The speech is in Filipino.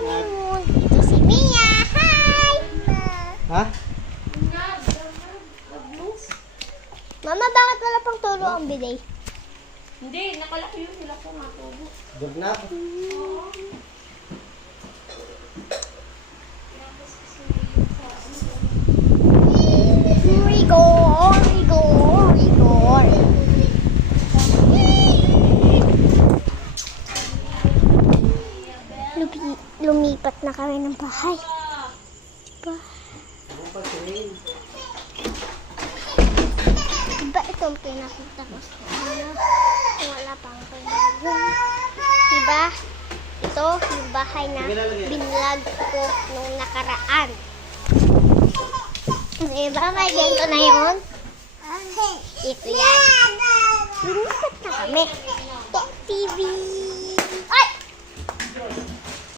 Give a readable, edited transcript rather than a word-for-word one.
kami nun. Ito si Mia. Hi! Ha? Mama, bakit wala pang tulo ang bidet? Hindi, nakalaki yun. Wala ko nga tubo. Good na. Rigor, rigor, rigor. Lumipat na kami ng bahay. Diba itong pinakita ko sa inyo? Wala pang pinagin. Diba? Ito yung bahay na binlog ko nung nakaraan. Diba? May ganito na yun? Ito yan. Lumipat na kami. TV.